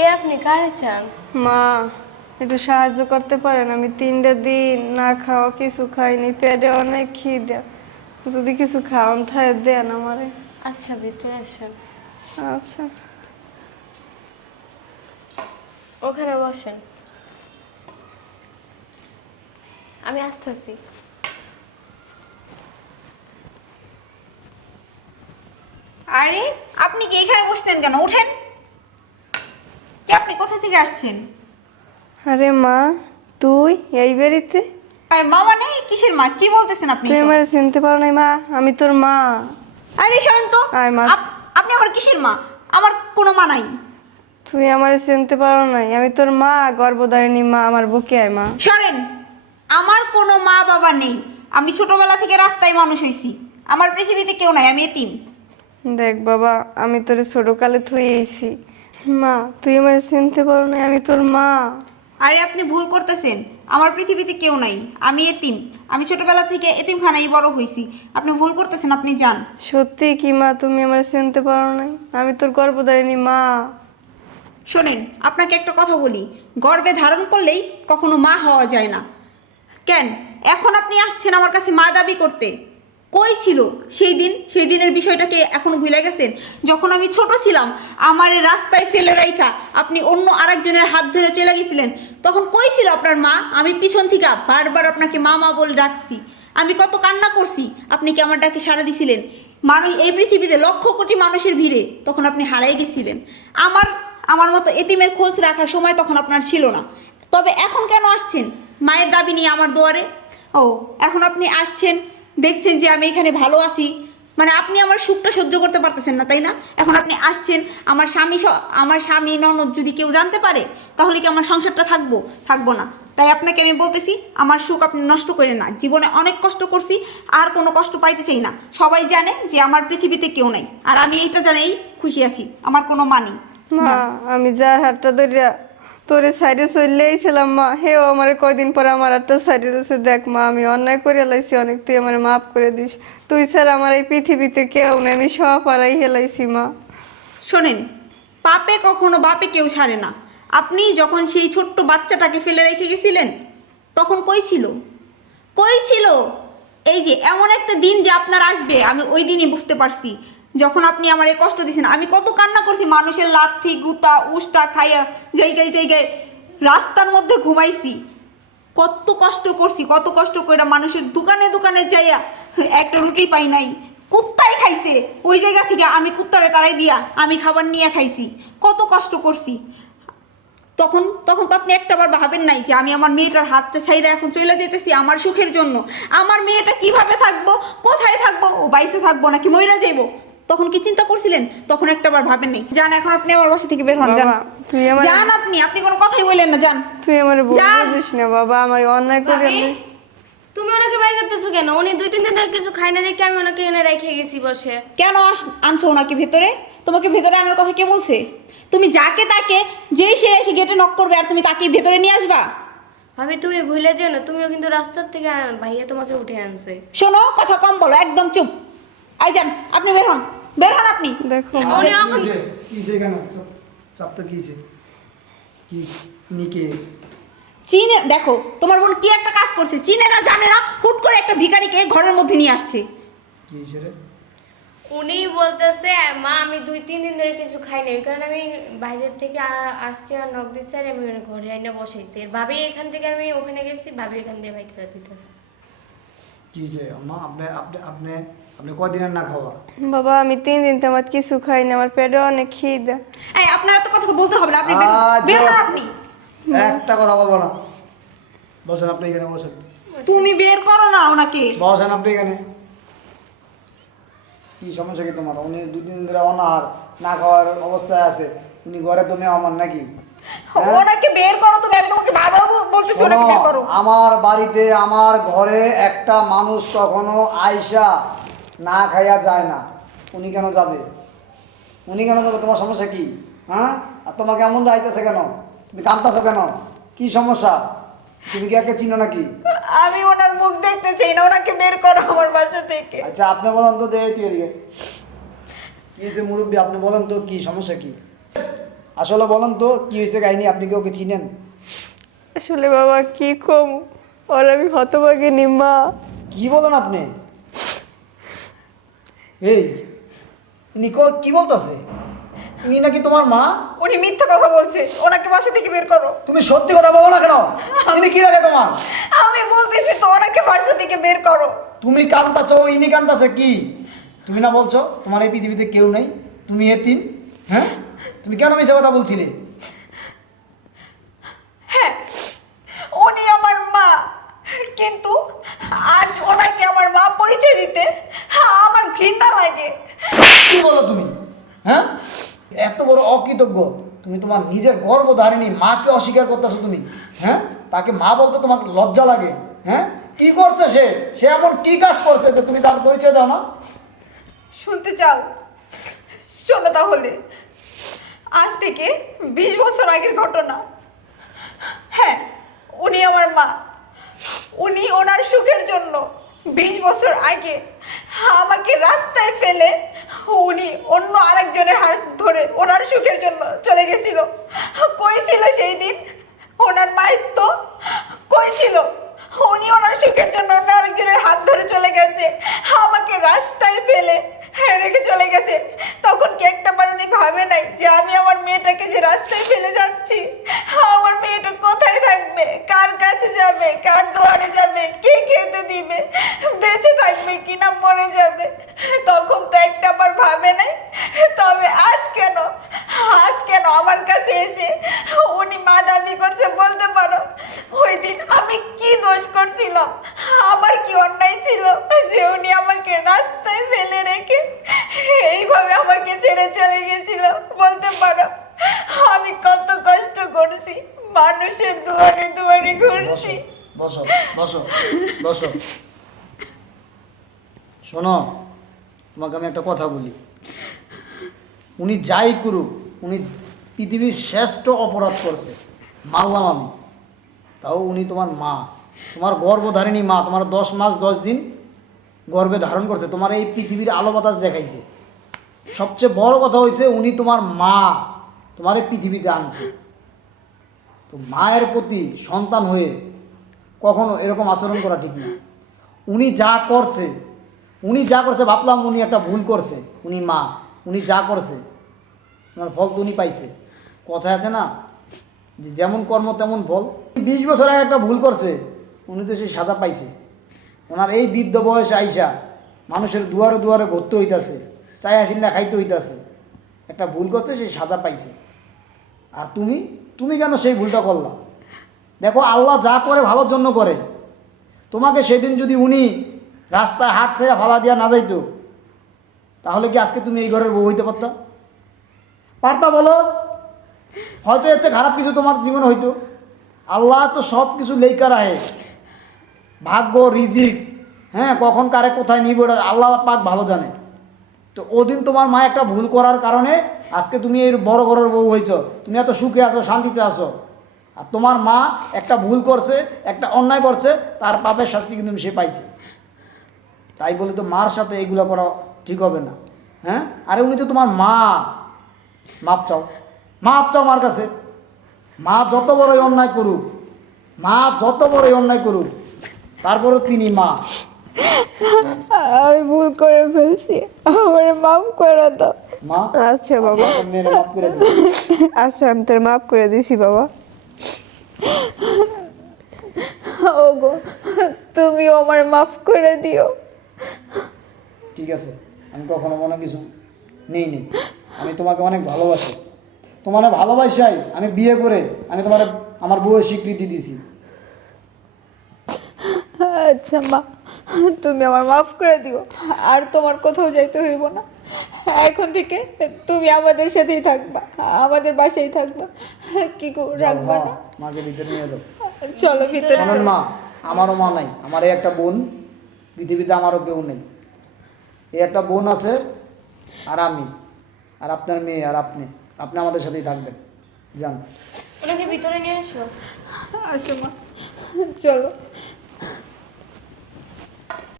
কে আপনি? কারে চান? মা একটু সাহায্য করতে পারেন। আমি তিনটা দিন না খাওয়া কিছু খাইনি। পেটে অনেক খিদে। যদি কিছু খাওয়ান থাকে দেন আমারে। আচ্ছা ভিতরে আসেন। আচ্ছা। ওখানে বসেন। আমি আসতেছি। আরে আপনি কি এখানে বসতেন কেন? ওঠেন কি আপনি? কোথা থেকে আসছেন? আরে মা তুই এই বাড়িতে? আর মা মানে কিসের মা? কি বলতেছেন আপনি তুই আমার চিনতে পারো নাই মা আমি তোর মা। আরে শোনেন তো আয় মা। আপ- আপনি আমার কিসের মা? আমার কোনো মা নাই। তুই আমার চিনতে পারো নাই আমি তোর মা গর্ভধারিণী মা আমার বুকে আয় মা। শোনেন আমার কোনো মা বাবা নেই। আমি ছোটবেলা থেকে রাস্তায় মানুষ হয়েছি আমার পৃথিবীতে কেউ নাই আমি এতিম। দেখ বাবা আমি তোর ছোটকালে থুই এসি মা তুই আমার চিনতে পারো না আমি তোর মা। আরে আপনি ভুল করতেছেন। আমার পৃথিবীতে কেউ নাই। আমি এতিম। আমি ছোটবেলা থেকে এতিমখানায় বড় হয়েছি আপনি ভুল করতেছেন আপনি যান। সত্যি কি মা তুমি আমার চিনতে পারো নাই? আমি তোর গর্ভধারিণী মা। শোনেন আপনাকে একটা কথা বলি। গর্বে ধারণ করলেই কখনো মা হওয়া যায় না। কেন? এখন আপনি আসছেন আমার কাছে মা দাবি করতে। কই ছিল? সেই দিন, সেই দিনের বিষয়টাকে এখন ভুলে গেছেন? যখন আমি ছোট ছিলাম, আমার রাস্তায় ফেলে রাইখা আপনি অন্য আরেকজনের হাত ধরে চলে গেছিলেন, তখন কই ছিল আপনার মা? আমি পিছন থেকে বারবার আপনাকে মা মা বলে ডাকছি। আমি কত কান্না করছি, আপনি কি আমার ডাকে সাড়া দিছিলেন? মানুষ এই পৃথিবীতে লক্ষ কোটি মানুষের ভিড়ে তখন আপনি হারাই গেছিলেন। আমার আমার মতো এতিমের খোঁজ রাখার সময় তখন আপনার ছিল না। তবে এখন কেন আসছেন? মায়ের দাবি নিয়ে আমার দুয়ারে? ও, এখন আপনি আসছেন দেখছেন যে আমি এখানে ভালো আছি। মানে আপনি আমার সুখটা সহ্য করতে পারতেছেন না তাই না? এখন আপনি আসছেন আমার স্বামী আমার স্বামী ননদ যদি কেউ জানতে পারে তাহলে কি আমার সংসারটা থাকব? থাকব না। তাই আপনাকে আমি বলতেছি আমার সুখ আপনি নষ্ট করেন না। জীবনে অনেক কষ্ট করছি আর কোনো কষ্ট পাইতে চাই না। সবাই জানে যে আমার পৃথিবীতে কেউ নাই। আর আমি এইটা জানেই খুশি আছি আমার কোনো মানি আমি যার হাতটা ধরিয়া তোর সাইডে চললেই ছিলাম, মা। হে ও আমার কয়দিন পরে আমার একটা সাইডে আছে দেখ, মা, আমি অন্যায় করে লাইছি অনেক, তুই আমার মাফ করে দিস। তুই স্যার আমার এই পৃথিবীতে কেউ নেই, আমি সব হারাই হেলাইছি মা। শোনেন, পাপে কখনো বাপে কেউ ছাড়ে না। আপনি যখন সেই ছোট্ট বাচ্চাটাকে ফেলে রেখে গেছিলেন, তখন কই ছিল? কই ছিল? এই যে, এমন একটা দিন যে আপনার আসবে, আমি ওই দিনই বুঝতে পারছি। যখন আপনি আমার এই কষ্ট দিয়েছেন আমি কত কান্না করছি, মানুষের লাথি, গুতা, উষ্টা, খাইয়া, জায়গায় জায়গায়, রাস্তার মধ্যে ঘুমাইছি। কত কষ্ট করছি, কত কষ্ট করে মানুষের দোকানে দোকানে যাইয়া একটা রুটি পাই নাই। কুত্তাই খাইছে, ওই জায়গা থেকে আমি কুত্তারে তারাই দিয়া আমি খাবার নিয়ে খাইছি। কত কষ্ট করছি। তখন তখন তো আপনি একটাবার ভাবেন নাই যে আমি আমার মেয়েটার হাতটা ছাইরা এখন চলে যেতেছি আমার সুখের জন্য। আমার মেয়েটা কীভাবে থাকব, কোথায় থাকব, ও বাইসে থাকব নাকি মইরা যাইবো? তখন কি চিন্তা করছিলেন? তখন একটাবার ভাবেন নাই। যান এখন আপনি আমার বাসা থেকে বের হন যান তুই আমার যান আপনি আপনি কোনো কথাই বললেন না যান তুই আমার বুঝিস না বাবা আমার অন্যায় করে আমি- তুমি ওনাকে বাই করতেছো কেন? উনি দুই তিন দিন ধরে কিছু খাই না দেখে আমি ওনাকে এনে রেখে গেছি বসে। কেন আনছো ওনাকে ভেতরে? তোমাকে ভেতরে আনার কথা কে বলছে? তুমি যাকে তাকে যেই সে এসে গেটে নক করবে আর তুমি তাকে ভেতরে নিয়ে আসবা? ভাবি তুমি ভুলে যেও না তুমিও কিন্তু রাস্তার থেকে আন- ভাইয়া তোমাকে উঠে আনছে। শোনো কথা কম বলো একদম চুপ। আই যান আপনি বের হন। বের হন আপনি। দেখো। উনি এখন কিসে কেন চাপ- তো কিসে কি নিকে চীনে দেখো তোমার বোন কি একটা কাজ করছে? চীনে না জানে না হুট করে একটা ভিখারিকে ঘরের মধ্যে নিয়ে আসছে। কি রে? উনি বলতেছে মা আমি দুই তিন দিন ধরে কিছু খাই নাই। কারণ আমি বাইরের থেকে আসছি আর নখ দিচ্ছি আর আমি ঘরে আইনা বসাইছি। ভাবি এখান থেকে আমি ওখানে গেছি ভাবি এখান দিয়ে ভাই খেলা দিতেছে। কি হয়েছে আম্মা আপনি আপনি আপনি আপনি কদিনের না খাওয়া? বাবা আমি তিন দিন তেমন কিছু খাই না আমার পেটে অনেক খিদে। এই আপনার তো কথা বলতে হবে না আপনি বের- হন আপনি। একটা কথা বলব না। বসেন আপনি এখানে বসেন। তুমি বের করো না ওনাকে। বসেন আপনি এখানে। কি সমস্যা কি তোমার? উনি দুদিন ধরে অনাহার না খাওয়ার অবস্থায় আছে। উনি ঘরে তুমি আমার নাকি? ওনাকে বের করো তুমি আমি তোমাকে বারবার বলতেছি ওনাকে বের করো। আমার বাড়িতে আমার ঘরে একটা মানুষ কখনো আয়সা না খাইয়া যায় না। উনি কেন যাবে? উনি কেন যাবে? তোমার সমস্যা কি? হ্যাঁ? আর তোমাকে এমন দাইতেছে কেন? তুমি কাঁদতেছো কেন? কি সমস্যা? তুমি কি একে চিনো নাকি? আমি ওনার মুখ দেখতে চাই না ওনাকে বের করো আমার বাসা থেকে। আচ্ছা আপনি বলেন তো দেয় তুই এদিকে। কি হয়েছে মুরব্বী আপনি বলেন তো কি সমস্যা কি? আসলে বলেন তো কি হয়েছে কাহিনী? আপনি কি ওকে চিনেন? আসলে বাবা কি কম? ওর আমি হতভাগিনী মা। কি বলেন আপনি? এই নিকো কি বলতাছে? ইনি নাকি তোমার মা? উনি মিথ্যা কথা বলছে। ওনাকে বাসা থেকে বের করো। তুমি সত্যি কথা বলো না কেন? ইনি কি লাগে তোমার? আমি বলতেছি তো ওনাকে বাসা থেকে বের করো। তুমি কান্দাছো ইনি কান্দাছে কি? তুমি না বলছো তোমার এই পৃথিবীতে কেউ নেই? তুমি এতিম হ্যাঁ? তুমি কেন মিশে কথা বলছিলে? হ্যাঁ উনি আমার মা কিন্তু আজ ওনাকে আমার মা পরিচয় দিতে আমার ঘৃণা লাগে। কি বলো তুমি? হ্যাঁ? এত বড় অকৃতজ্ঞ। তুমি তোমার নিজের গর্ভধারিণী মাকে অস্বীকার করতেছো তুমি। হ্যাঁ? তাকে মা বলতে তোমার লজ্জা লাগে। হ্যাঁ? কি করছে সে? সে এমন কি কাজ করছে যে তুমি তার পরিচয় দাও না? শুনতে চাও? শোনো তাহলে। আজ থেকে বিশ বছর আগের ঘটনা। হ্যাঁ উনি আমার মা। উনি ওনার সুখের জন্য বিশ বছর আগে আমাকে রাস্তায় ফেলে উনি অন্য আরেকজনের হাত ধরে ওনার সুখের জন্য চলে গেছিল। কই ছিল সেই দিন? ওনার মায়ের তো কই ছিল? উনি ওনার সুখের জন্য অন্য আরেকজনের হাত ধরে চলে গেছে। আমাকে রাস্তায় ফেলে রেখে চলে গেছে তখন কি একটা বার উনি ভাবে নাই যে আমি আমার মেয়েটাকে যে রাস্তায় ফেলে যাচ্ছি আমার মেয়েটা কোথায় থাকবে কার কাছে যাবে কার দুয়ারে যাবে কে খেতে দিবে বেঁচে থাকবে কি না মরে যাবে তখন তো একটা বার ভাবে নাই তবে আজ কেন আজ কেন আমার কাছে এসে উনি মা দাবি করছে বলতে পারো ওই দিন আমি কি দোষ করছিলাম আমার কি অন্যায় ছিল যে উনি আমাকে রাস্তায় ফেলে রেখে এইভাবে আমাকে ছেড়ে চলে গেছিল বলতে পারো আমি কত কষ্ট করছি মানুষের দুয়ারে দুয়ারে ঘুরছি বসো বসো বসো। শোনো, তোমাকে আমি একটা কথা বলি। উনি যাই করুক, উনি পৃথিবীর শ্রেষ্ঠ অপরাধ করছে। মানলাম আমি। তাও উনি তোমার মা। তোমার গর্ভধারিণী মা, তোমার দশ মাস, দশ দিন গর্ভে ধারণ করছে। তোমার এই পৃথিবীর আলো বাতাস দেখাইছে। সবচেয়ে বড় কথা হয়েছে উনি তোমার মা। তোমার এই পৃথিবীতে আনছে। তো মায়ের প্রতি সন্তান হয়ে কখনো এরকম আচরণ করা ঠিক না। উনি যা করছে, উনি যা করছে, ভাবলাম উনি একটা ভুল করছে, উনি মা, উনি যা করছে, ওনার ফল তো উনি পাইছে। কথা আছে না, যে যেমন কর্ম তেমন ফল। বিশ বছর আগে একটা ভুল করছে, উনি তো সেই সাজা পাইছে। ওনার এই বৃদ্ধ বয়সে আইসা মানুষের দুয়ারে দুয়ারে ঘুরতে হইতাছে, চায়া চিন্তা খাইতে হইতাছে। একটা ভুল করছে, সেই সাজা পাইছে। আর তুমি তুমি কেন সেই ভুলটা করলা? দেখো, আল্লাহ যা করে ভালোর জন্য করে। তোমাকে সেদিন যদি উনি রাস্তায় হাট ছেড়ে ফালা দিয়া না যাইতো, তাহলে কি আজকে তুমি এই ঘরের বউ হইতে পারতা? পারতা বলো? হয়তো হচ্ছে খারাপ কিছু তোমার জীবনে হইতো। আল্লাহ তো সব কিছু লেখা রাখে। ভাগ্য, রিজিক হ্যাঁ কখন কারে কোথায় নিব আল্লাহ পাক ভালো জানে। তো ওদিন তোমার মা একটা ভুল করার কারণে আজকে তুমি এই বড় ঘরের বউ হয়েছ তুমি এত সুখে আছো, শান্তিতে আছো। আর তোমার মা একটা ভুল করছে একটা অন্যায় করছে তার পাপের শাস্তি কিন্তু সে পাইছে। তাই বলে তো মার সাথে এগুলো করা ঠিক হবে না। হ্যাঁ? আরে উনি তো তোমার মা। মাপ চাও। মাপ চাও মার কাছে। মা যত বড়ই অন্যায় করুক মা যত বড়ই অন্যায় করুক তারপরে তিনি মা। আমি ভুল করে ফেলছি। আমার মাফ করে দাও। মা? আচ্ছা বাবা। আচ্ছা আমি তোর মাফ করে দিছি বাবা। ওগো তুমিও আমার মাফ করে দিও। ঠিক আছে আমি কখনো মনে কিছু নেই নেই। আমি তোমাকে অনেক ভালোবাসি। তোমার ভালোবাসাই আমি বিয়ে করে আমি তোমার আমার বউয়ের স্বীকৃতি দিছি আচ্ছা মা তুমি আমার মাফ করে দিও। আর তোমার কোথাও যাইতে হইব না। এখন থেকে তুমি আমাদের সাথেই থাকবা আমাদের বাসায় থাকবা। কি রাখবা না? মাকে ভিতরে নিয়ে যাও। চলো ভিতরে আমার মা আমারও মা নাই আমার এই একটা বোন পৃথিবীতে আমারও কেউ নেই। এই একটা বোন আছে আর আমি আর আপনার মেয়ে আর আপনি আপনি আমাদের সাথেই থাকবেন। যান। ওনাকে ভিতরে নিয়ে এসো। আসো মা চলো।